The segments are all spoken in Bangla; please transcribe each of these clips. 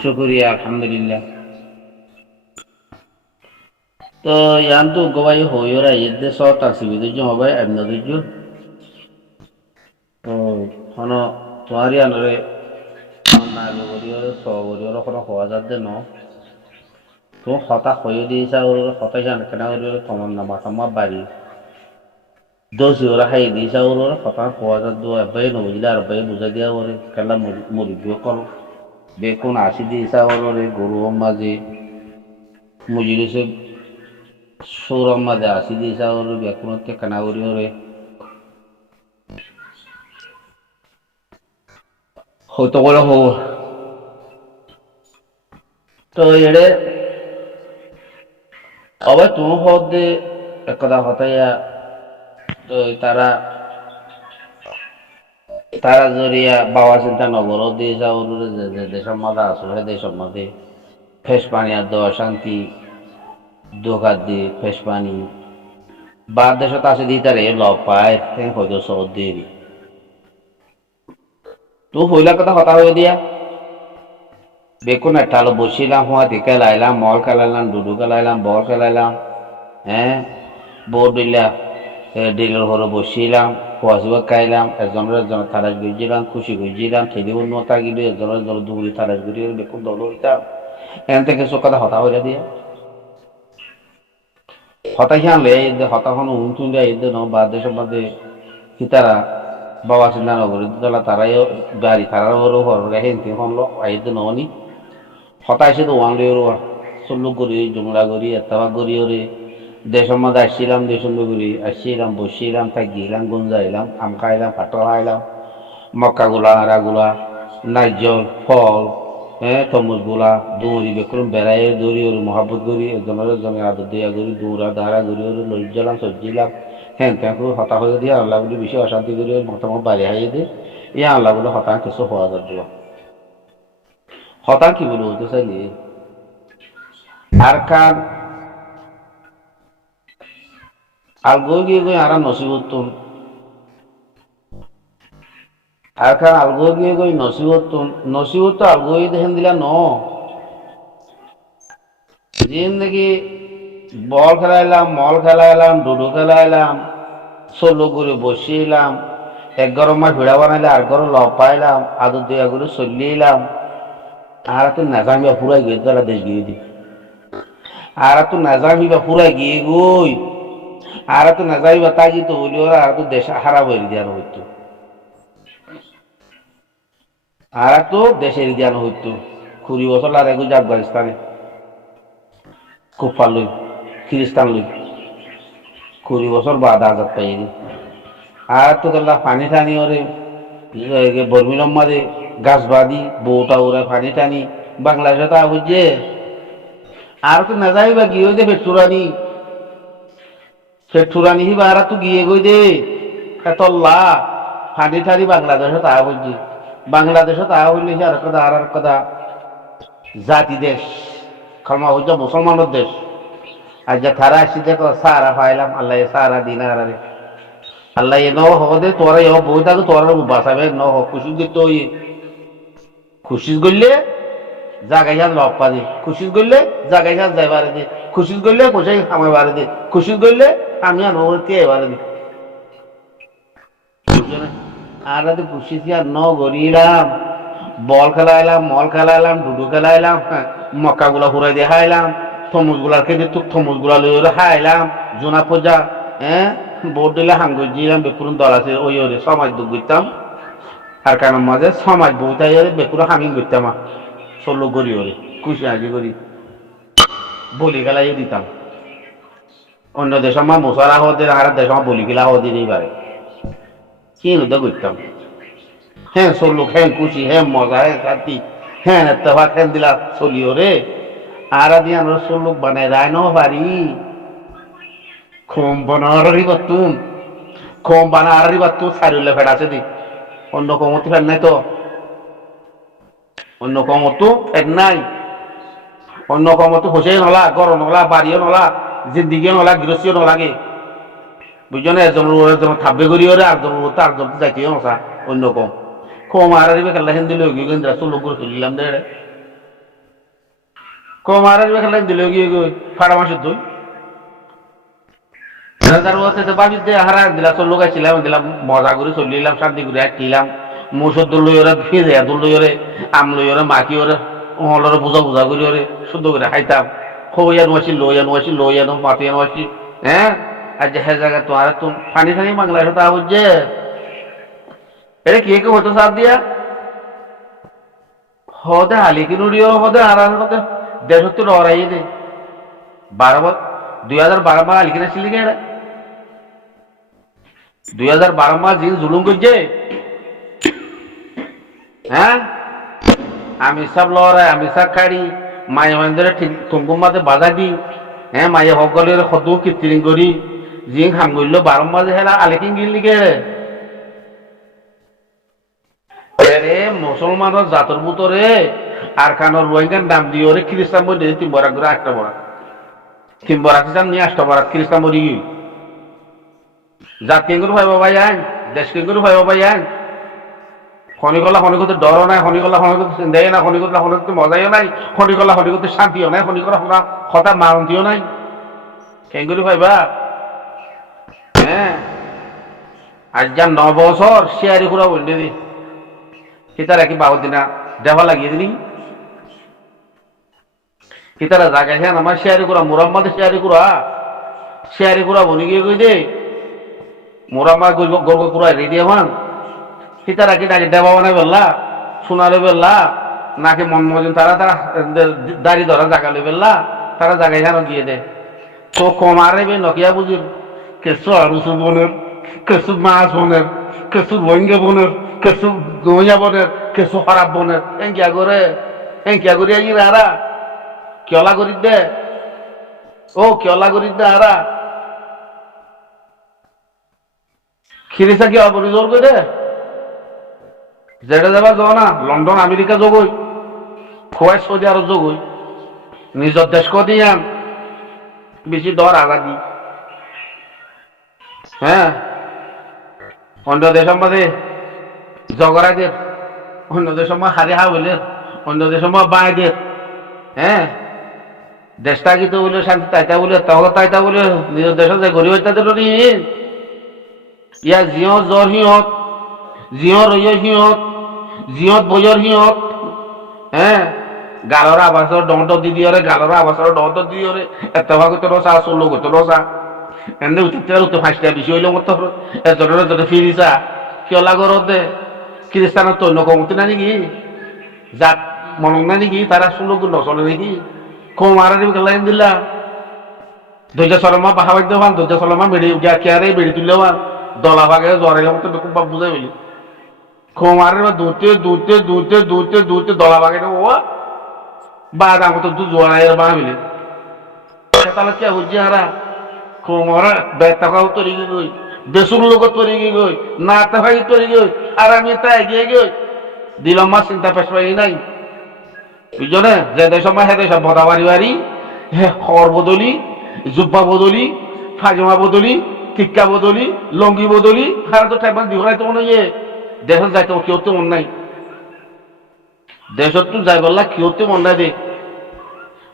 শুকরিয়া আলহামদুলিল্লাহ। তো ইয়ান তো গবাই হইরা ইদে সত আসিবি দুজন হবে এমন দুজন। তো হন তোমারি আনরে নাগে গরিয়রে স গরিয়রে কোনো হওয়া যাচ্ছে ন। তো হতা হয়ে দিয়েছে ওর হতা জান কেন গরিয়রে তোমার নামা তোমার বাড়ি দোষী ওরা খাই দিয়েছে ওর হতা হওয়া যাচ্ছে এবাই নবুঝলে আর এবাই বুঝাই দিয়া ওরে খেলা মুরগিও কল বেকুন আসি দিয়েছে ওরে গরু মাঝে মুজিরিছে সৌরভ মাঝে আসি দিয়েছে ওরে বেকুন কেনা গরিয়রে হয়তো করে হো। তো এড়ে অবাই তুমি হদে একদা হতাইয়া তো তারা তারা জরিয়া বাবা চিন্তা নগর দিয়ে যাও যে দেশের মাঝে আসো হে দেশের মধ্যে ফেস পানি আর দেওয়া শান্তি দোকাত দিয়ে ফেস পানি বার দেশত আছে দিয়ে তারে লব পায় হয়তো সহজ দিয়ে তুই হইলা কথা হতা হয়ে দিয়া বেকুন একটা আলো বসিলাম হুয়াতে খেলাইলাম মল খেলাইলাম ডুডু খেলাইলাম বল খেলাইলাম হ্যাঁ বোর্ড দিলাম ডিলের ঘরে বসিলাম কুয়াশিবা খাইলাম একজনের থারাস গুজিলাম খুশি গুজিলাম ঠেলি অন্য তাগিলে একজনের দৌড়ি থারাস গুড়ি বেকুন দৌড় হইতাম এখান থেকে চোখ কথা হতা হইয়া দিয়া হতাশি আনলে হতাশন উন্তুন দেয় এদের বা দেশের মধ্যে সীতারা বাবা চিন্তা নগরী তোলা তারাই গাড়ি তারার ঘর হেনতে হনলো আইতে ননি হতাশে তো ওয়ান লিওর চল্লু করি জুমলা করি এতবা করি ওরে দেশের মধ্যে আসছিলাম দেশের করি আসছিলাম বসছিলাম থাকিলাম গুঞ্জাইলাম আম খাইলাম কাঁঠাল খাইলাম মক্কাগুলা আড়াগুলা নাইজল ফল হ্যাঁ তরমুজগুলা দৌড়ি বেকুন বেড়াই দৌড়ি ওর মহাব্বত করি একজনের আদর দিয়া করি দৌড়া দাঁড়া করি ওর লজ্জালাম সজ্জিলাম হ্যাঁ তাকে হতা হয়ে দিয়ে আল্লাহ বলে বেশি অশান্তি করি মতামত বাড়ি হাইয়ে দিয়ে ইয়ে আল্লাহ বলে হতা কিছু হওয়া যাবে হতা কি বলে বলতে চাইলে আর কার আর গই গিয়ে গই আর নসিবতুন আর কার আলগো গিয়ে গই নসিবতুন নসিবত তো আলগোই দেখেন দিলা ন যেন দেখি বল খেলাইলাম মল খেলাইলাম ডুডু খেলাইলাম ষোলো করে বসিলাম এক গরম মাস ভিড়া বানাইলে আর গরম লব পাইলাম আদর দিয়া করে চলিলাম আর তো নাজামিবা ফুরাই গিয়ে তারা দেশ গিয়ে দি আর তো নাজামিবা ফুরাই গিয়ে গই আর তো নাজামিবা তাগি তো বলি ওরা আর তো দেশ হারা বই দিয়ার হইতো আর তো দেশের দিয়ানো হইতো 20 বছর আর এগুলো আফগানিস্তানে কুফার লই খ্রিস্টান লই 20 বছর বাদ আজাদ পাইনি আর তো গেলা পানি টানি ওরে বর্মিলম মাঝে গাছ বাঁধি বউটা ওরা পানি টানি বাংলাদেশে তা বুঝছে আর তো না যাই বা গিয়ে দে ফেটুরানি হিবা আর তো গিয়ে গই দে এতল্লা পানি টানি বাংলাদেশে তা বুঝছি বাংলাদেশে তা হইলে আর কথা জাতি দেশ খালমা হইছে মুসলমানের দেশ আর যা খারা আসি দেখো সারা পাইলাম আল্লাহ সারা দিন আর আল্লাহ এ ন হদে তোরা এ বই থাকো তোরা বাঁচাবে ন খুশি দিতে খুশি করলে জাগাই হাত লব পা দে খুশি করলে জাগাই হাত যাই বারে দে খুশি করলে পোশাই আমায় বারে দে খুশি করলে আমি আর নবরতে এবারে দি আর খুশি আর ন গড়িলাম বল খেলাইলাম মল খেলাইলাম ডুডু খেলাইলাম মক্কা গুলা ঘুরাই দিয়ে খাইলাম থমুজ গুলার খেতে থমুজ গুলা লই খাইলাম জোনা পূজা হ্যাঁ বোর্ড দিলে হাঙ্গুজিলাম বেপুরন দল আছে ওই ওরে সমাজ দুঃখ করতাম আর কারণ মাঝে সমাজ বউতাই বেপুর হামি করতাম ষোলো গড়ি ওরে খুশি আজি করি বলি খেলাই দিতাম অন্য দেশের মা মশলা হতে আর দেশের বলি খেলা হতে দিই পারে কি নদে করতাম হ্যাঁ ষোলো হ্যাঁ খুশি হ্যাঁ মজা হ্যাঁ শান্তি হ্যাঁ এতভা খেল দিলা চলিও রে আর আদি আমরা ষোলো বানাই রায় ন পারি খোম বানারি বাতুম খোম বানারি বাতু সারিলে ফেড়াছে দি অন্য কমতি ফের নাই তো অন্য কমতো ফের নাই অন্য কমতো হোসে নলা গরম নলা বাড়িও নলা জিন্দিগিও নলা গৃহস্থিও নলাগে বুঝছো না একজন থাকবে করি ওরে একজন তার জন যাইতেও নসা অন্য কম কম আর খেলা হেন দিলে গিয়ে চলো করে চলিলাম দে কমারের খেলা দিল গিয়ে ফাড়া মাসের দই তার বাড়িতে হারা দিলা চল গাইছিলাম দিলাম মজা করে চলিলাম শান্তি করে আঁকিলাম মুসুর দল লই ওরা ফিরে দল লই ওরে আম লই ওরে মাকি ওরে অলরে বোঝা বোঝা করি ওরে শুদ্ধ করে খাইতাম খইয়া নোয়াছি লইয়া নো মাতিয়া নোয়াছি হ্যাঁ আর যে হ্যাঁ জায়গা তো আর তুমি পানি টানি মাগলাই তা বুঝছে এটা কে কে হতো সাপ দিয়া হদে হালি কি নুড়িও হদে আর হদে 150 লড়াই দে 2012 মাল হালি কিনা ছিলি কে 2012 মাল জিন জুলুম করছে হ্যাঁ আমি সব লড়াই আমি সব খাড়ি মায়ে মন্দিরে ঠিক তুমকুম মাতে বাধা দি হ্যাঁ মায়ে সকলের সদু কীর্তিন করি জিং হাম করলো 12 মাল হেলা আলিকিন গিলি কে রে মুসলমানের জাতর বুতরে আর খানোর রোহিঙ্গার নাম দিয়ে ওরে খ্রিস্টান বই দিয়ে 3 বরাক করে 8টা বরাক 3 বরাক নিয়ে 8টা বরাক খ্রিস্টান বই গিয়ে জাত কেঙ্গুর ভাই বাবা আইন দেশ কেঙ্গুর ভাই বাবা আইন খনিকলা খনিকতে ডর নাই খনিকলা খনিকতে চিন্তাই না খনিকলা খনিকতে মজাইও নাই খনিকলা খনিকতে শান্তিও নাই খনিকলা কথা মারন্তিও নাই কেঙ্গুরি ভাইবা হ্যাঁ আজ যা 9 বছর শেয়ারি পুরা বললে দি কিতারা কি বাবু দিনা দেওয়া লাগিয়ে দিনি কিতারা জায়গায় হ্যাঁ আমার শেয়ারি করা মুরাম্মাদ শেয়ারি করা বনি গিয়ে কই দে মুরাম্মাদ গর্গ কুড়া রেডি হন কিতারা কি নাকি দেওয়া বানাই বেললা সোনারে বেললা নাকি মন মজন তারা দাড়ি ধরা জায়গা লই বেললা তারা জায়গায় হ্যাঁ গিয়ে দে তো কমারে বে নকিয়া বুঝির কেসু আরুসু বনের কেসু মাছ বনের কেসু রোহিঙ্গা বনের কেসু দইয়া বনের কেসু খারাপ বনের এঙ্কিয়া করে আই আরা কিয়লা করি দে ও কিয়লা করি দে আরা খিরিসা কি অপরি জোর করে দে যেটা যাবা যাও না লন্ডন আমেরিকা যোগই খোয়াই সৌদি আরব যোগই নিজের দেশ কদিয়ান বেশি দর আগাদি হ্যাঁ অন্য দেশের মধ্যে জগড়া দের অন্য দেশের মধ্যে হারে হা বলে অন্য দেশের মধ্যে বাঁয় দের হ্যাঁ দেশটা কিন্তু বলে শান্তি তাইতা বলে তাইতা বলে নিজের দেশের যে গরিব তাদের ইয়া জিও জ্বর সিহঁত জিও রইয় সিহঁত জিহঁত বইয়র সিহঁত হ্যাঁ গালর আবাসর ডন্ট দি দিয়রে গালর আবাসর ডন্ট দি দিয়রে এত ভাগ তো রসা চলো গো তো রসা এনে উঠতে উঠতে ফাঁসটা বেশি হইল মতো এজনের ফিরিসা কিয় লাগর দে খ্রিস্টানের তৈন্য কমতে না নাকি যাক মনক না নাকি তারা শুনো নচলে নাকি কমার লাইন দিলা ধৈর্য সরমা বাহাবাই দেওয়ান ধৈর্য সরমা বেড়ে কেয়ারে বেড়ে তুললেওয়ান দলা ভাগে জ্বরাইলাম তো খুব বুঝাই বলি কমারের দূরতে দলা ভাগে ও বাদ আমার তো দু জোয়ারাই বাহাবিলে তাহলে কে বুঝছি হারা কোমরা বেতাকাও তরি গই দেশুর লোক তরি গই না তাই তরি গই আর আমি তাই এগিয়ে গই দিলাম মা চিন্তা পেশ পাই নাই বুঝলে যে দেশ মা হে দেশ বদাবাড়ি বাড়ি খবর বদলি জুব্বা বদলি ফাজমা বদলি টিক্কা বদলি লঙ্গি বদলি হারা তো টাইম দিঘাই তো মনে ইয়ে দেশত যাইতে কেউ তো মন নাই দেশত তো যাই বললা কেউ তো মন নাই দে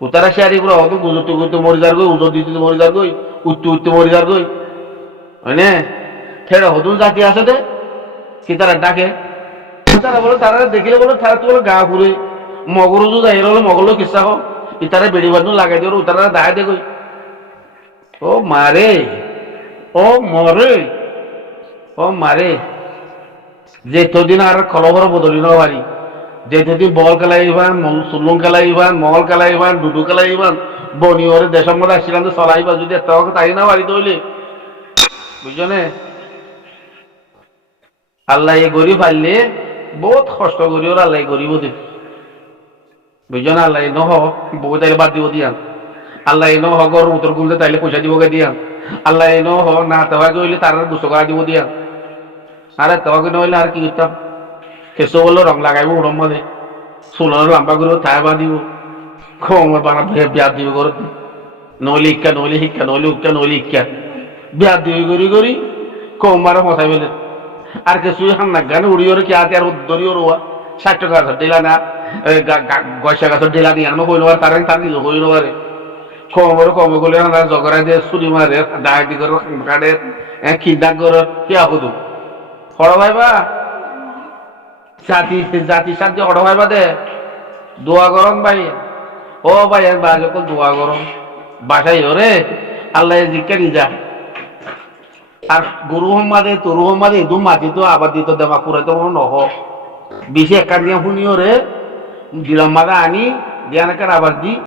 উতারা শেয়ারি করে হয়তো গুজরতে গুজরতে মরি যার গই উজর দিতে মরি যার গই উঠতে মরি যার গই হয়নে ঠেড়া হতুন জাতি আছে দে কি তারা ডাকে তারা বলে তারা দেখিলে বলে তারা তো বলে গা ঘুরে মগর উজু যাই হলে মগল কিসা হোক ইতারা বেড়ি বাঁধন লাগাই দিয়ে উতারা দায় দে গই ও মারে ও মরে ও মারে যে তোদিন আর কলবর বদলি না পারি যে তোদিন বল খেলাইবান সুলুং খেলাইবান মহল খেলাইবান ডুডু খেলাইবান বনি ওরে দেশের মধ্যে আসছিলাম তো চলাইবা যদি একটা তাই না বাড়ি তৈলে বুঝলে আল্লাহ এ গরিব পারলে বহুত কষ্ট করি ওর আল্লাহ গরিব দে বুঝলো আল্লাহ নহ বউ তাইলে বাদ দিব দিয়ান আল্লাহ নহ গরম উত্তর গুলতে তাইলে পয়সা দিব দিয়ান আল্লাহ নহ না তেবাকে হইলে তার দুশো টাকা দিব দিয়ান আরে তেবাকে নহলে আর কি করতাম কেঁচো বললো রং লাগাইব ওরম মধ্যে সোলার লম্বা করবো তাই বা দিব খমর বানা বিয়াদ দিব ঘর নহলে ইক্কা নহলে শিক্ষা নহলে উক্কা নহলে ইক্কা বিয়াদ দিবি করি কম মারা মশাই বলে আর কিছুই হান না গান উড়ি ওরে কি আতে আর দরি ওর 60 টাকা দিলা না গয়সা গাছের ঢেলা নিয়ে আনো হইল আর তার নিল হইল আরে কমে গলে জগড়াই দিয়ে চুরি মারে ডাকাতি করে কাটে কিডন্যাপ করে কি আবুদু হড় ভাইবা জাতি সাথে হড় ভাইবা দে দোয়া গরম ভাই ও ভাই যখন দোয়া গরম বাসাই ওরে আল্লাহ জিজ্ঞা নিজা আর গরু হম্মাদে তরু হম্মাদে দু মাটি তো আবার দিত দেমা করে তো নহ বেশি একা দিয়ে শুনিও রে দিলাম মাদা আনি দিয়ানাকার আবার দি